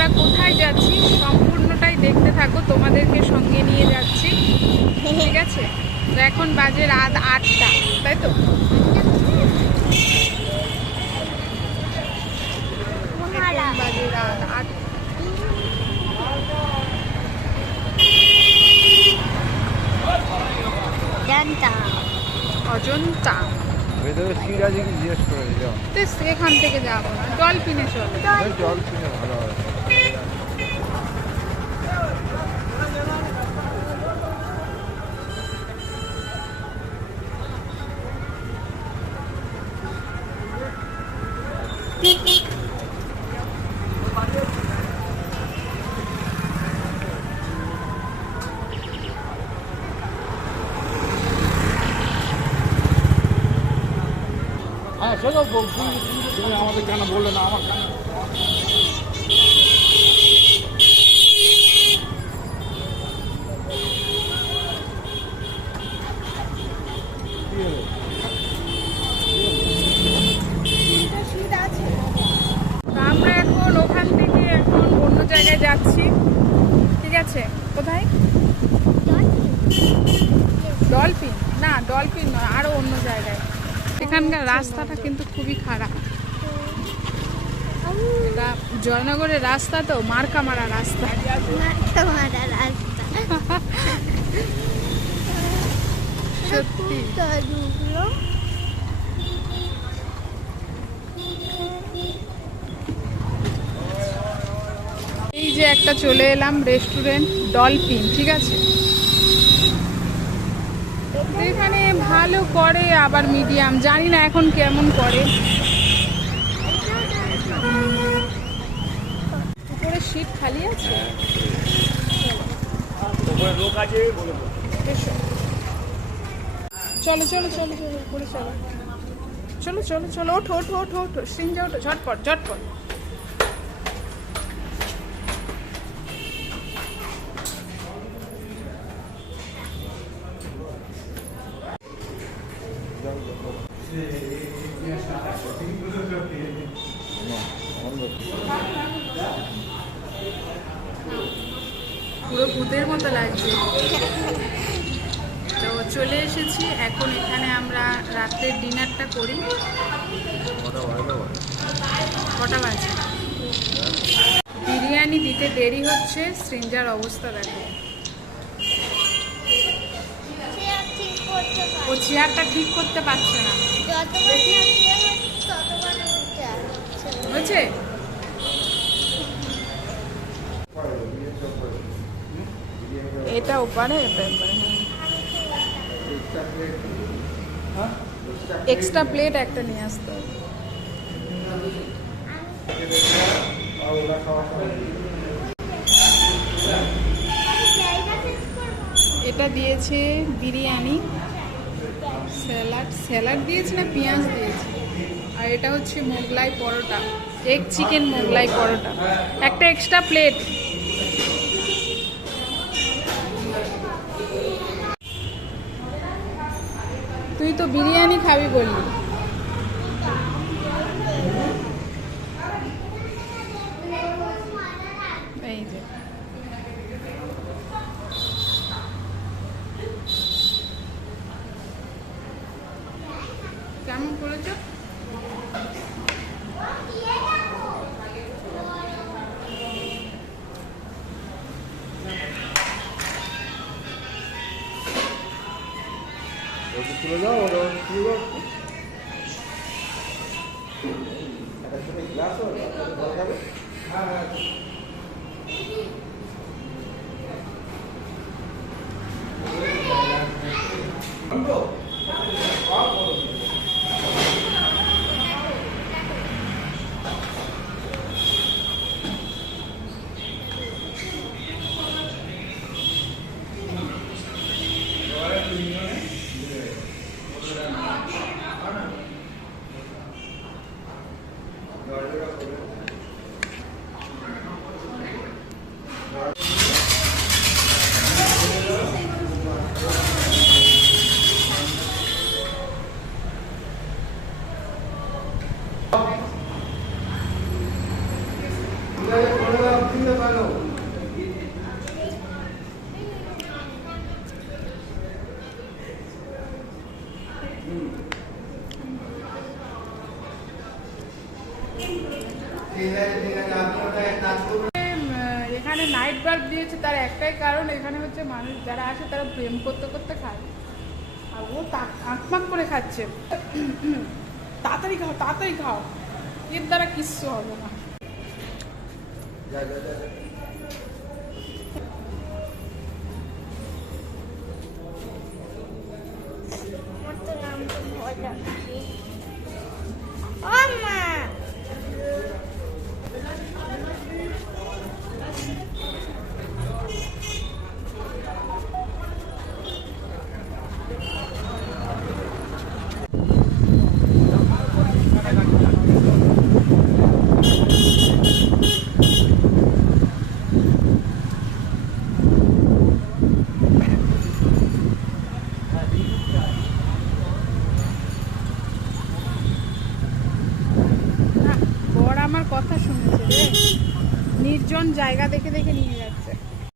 আমরা কোথায় যাচ্ছি সম্পূর্ণটাই দেখতে থাকো তোমাদেরকে সঙ্গে নিয়ে যাচ্ছি। ঠিক আছে? তো এখন বাজে রাত আটটা তাই তো? এখন বাজে রাত আট জানতাম অজন্তা। ভেতরে সিট কি জিজ্ঞেস করে যাও। তো সেখান থেকে যাব না ডলফিনে চলো। জল কিনে ভালো হবে হ্যাঁ সে তো বল- তুমি- তুমি আমাদের কেন বললে না আমার আমরা এখন ওখান থেকে এখন অন্য জায়গায় যাচ্ছি। ঠিক আছে? কোথায়? ডলফিন? না, ডলফিন নয়, আরও অন্য জায়গায়। এখানকার রাস্তাটা কিন্তু খুবই খারাপ। জয়নগরের রাস্তা তো মার্কা মারা রাস্তা। তোমার রাস্তা। সত্যি। এই যে একটা চলে এলাম রেস্টুরেন্ট ডলফিন ঠিক আছে? এখানে ভালো করে আবার মিডিয়াম জানি না এখন কেমন করে। উপরে সিট খালি আছে? এসো। চলো চলো চলো চলো উপরে চলো। চলো চলো চলো, ওঠো ওঠো ওঠো ওঠো সিঞ্জা ওঠো, ঝটপট ঝটপট। পুরো ভূতের মতো লাগছে। চলে এসেছি। এখন এখানে আমরা রাতের ডিনারটা করি। কটা বাজে? বিরিয়ানি দিতে দেরি হচ্ছে স্ট্রেঞ্জার অবস্থা দেখো। ও চেয়ারটা ঠিক করতে পারছে না। হয়েছে? এটা ওপারে, এটা এক্সট্রা প্লেট একটা নিয়ে আসতে হবে। এটা দিয়েছে বিরিয়ানি স্যালাড স্যালাড দিয়েছে না পেঁয়াজ দিয়েছে? আর এটা হচ্ছে মোগলাই পরোটা এগ চিকেন মোগলাই পরোটা। একটা এক্সট্রা প্লেট তুই তো বিরিয়ানি খাবি বললি। এই কেমন করেছ? ওটা তুলে দাও ওটা তুলে দাও। গ্লাস হবে? হ্যাঁ দাও Mm. এখানে নাইট বাল্ব দিয়েছে, তার একটাই কারণ, এখানে হচ্ছে মানুষ যারা আসে, তারা প্রেম করতে করতে খায়। আর ও আঁকমাক করে খাচ্ছে। তাড়াতাড়ি খাও তাড়াতাড়ি খাও। এর দ্বারা কিচ্ছু হবে না। আমার বর আমার কথা শুনেছে রে। নির্জন জায়গা দেখে দেখে নিয়ে যাচ্ছে